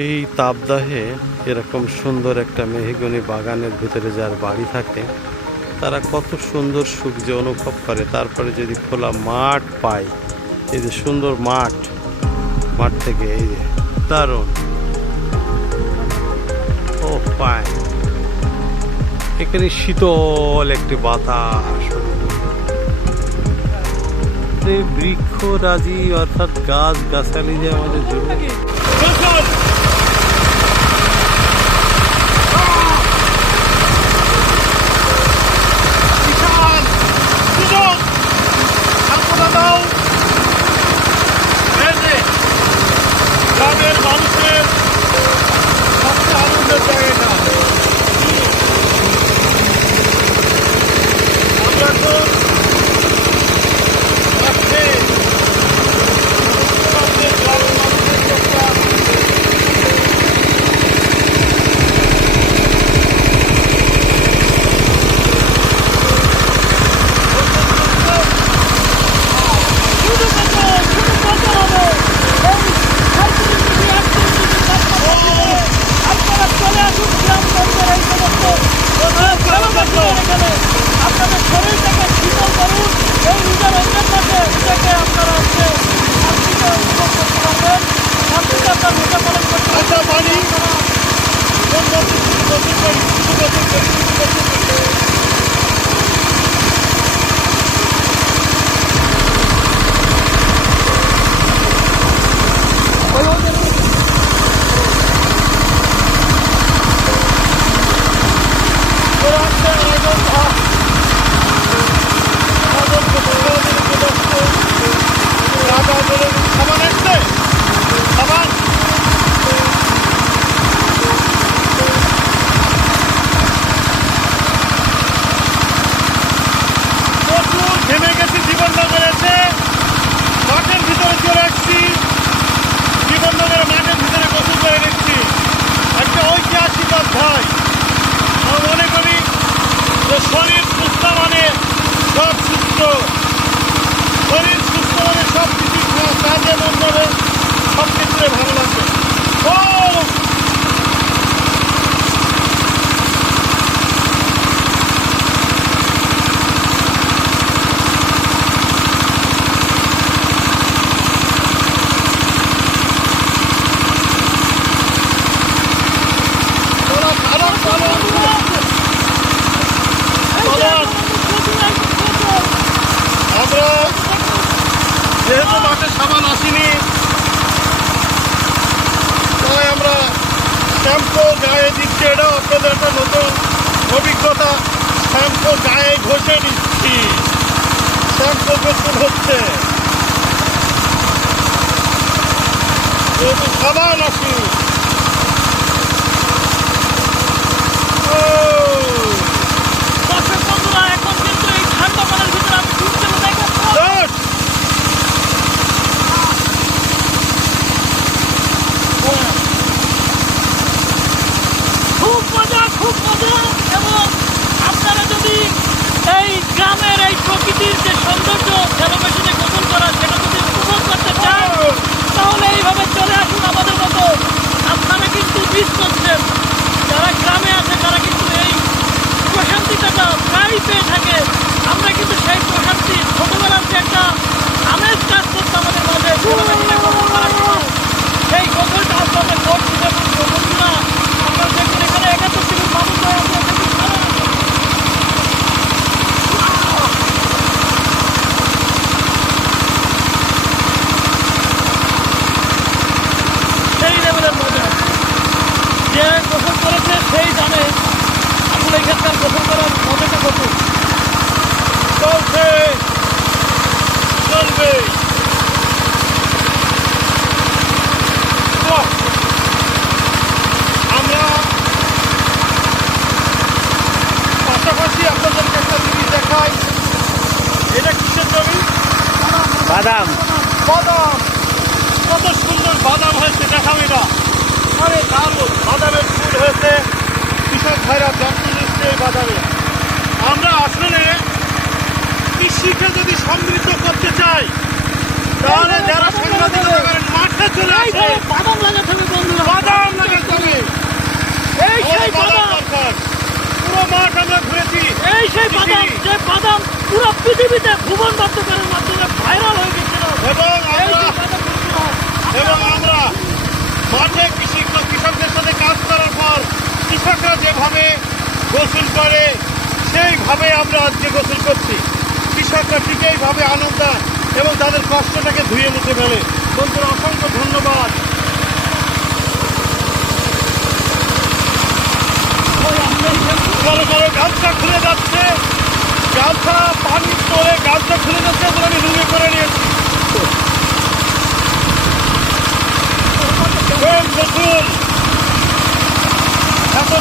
এই তাপদাহে এরকম সুন্দর একটা মেহগনি বাগানের ভিতরে যার বাড়ি থাকে, তারা কত সুন্দর সুখ যে অনুভব করে। তারপরে যদি খোলা মাঠ পায়, এই যে সুন্দর মাঠ মাঠ থেকে এই যে দারুণ। ও পায়। এখানে শীতল একটি বাতাস। এই বৃক্ষ রাজি অর্থাৎ গাছ, গাছালি যে আমাদের জন্য। আপনাদের শরীরটাকে শীতল করুন এই রোজার অন্যের মাঝে রোজাকে আপনারা হচ্ছে শান্তিতে উপভোগ করতে পারবেন শান্তিতে আপনার রোজা পালন করতে আচ্ছা মানি কোন বছর শুরু বছর করি শুরু বছর করি শুরু বছর করি খাবার আসছে খাবার প্রচুর ঘেমে গেছি জীবননগর এসে মাঠের ভিতরে চলে আসছি জীবননগরের মাঠের ভিতরে গোসল করে নিচ্ছি একটা ঐতিহাসিক অধ্যায় আমরা মনে করি যে শরীর সুস্থ মানে সব সুস্থ শরীর সুস্থ হলে সব কিছু কাজে মন দেবে সব ক্ষেত্রে ভালো লাগবে ও চলো ভালো চলো চলো আমরা মাঠে আসেনি। তাই আমরা শ্যাম্পু গায়ে দিচ্ছি। এটা আপনাদের একটা নতুন অভিজ্ঞতা। শ্যাম্পু গায়ে ঘষে দিচ্ছি। শ্যাম্পু গোসল হচ্ছে। যেহেতু সাবান আসি ও দর্শক বন্ধুরা এখন কিন্তু এই ঠান্ডা পানির ভিতরে আমি ঢুকতে দেখেন দশ খুব মজা খুব মজা এবং আপনারা যদি এই গ্রামের এই প্রকৃতির যে সৌন্দর্য বাদাম। বাদাম। কত সুন্দর বাদাম হয়েছে দেখাও এটা। আরে দারুণ বাদামের ফুল হয়েছে। কৃষক ভাইরা যত্ন নিচ্ছে এই বাদামে। আমরা আসলে কৃষিকে যদি সমৃদ্ধ করতে চাই তাহলে যারা সাংবাদিকতা করেন মাঠে চলে আসে বাদাম লাগাতে হবে বন্ধুরা। বাদাম লাগাতে হবে। এই সেই বাদাম পুরো মাঠ আমরা ঘুরেছি। এই সেই বাদাম যে বাদাম পুরো পৃথিবীতে ভুবন করে সেইভাবে আমরা আজকে গোসল করছি। কৃষকরা ঠিক এইভাবে আনন্দ এবং তাদের কষ্টটাকে ধুয়ে মুছে ফেলে। বন্ধুরা, অসংখ্য ধন্যবাদ। কারও কারও গাছটা খুলে যাচ্ছে। গাছটা পানি পরে গাছটা খুলে যাচ্ছে আমি রুমে করে নিয়েছি। এত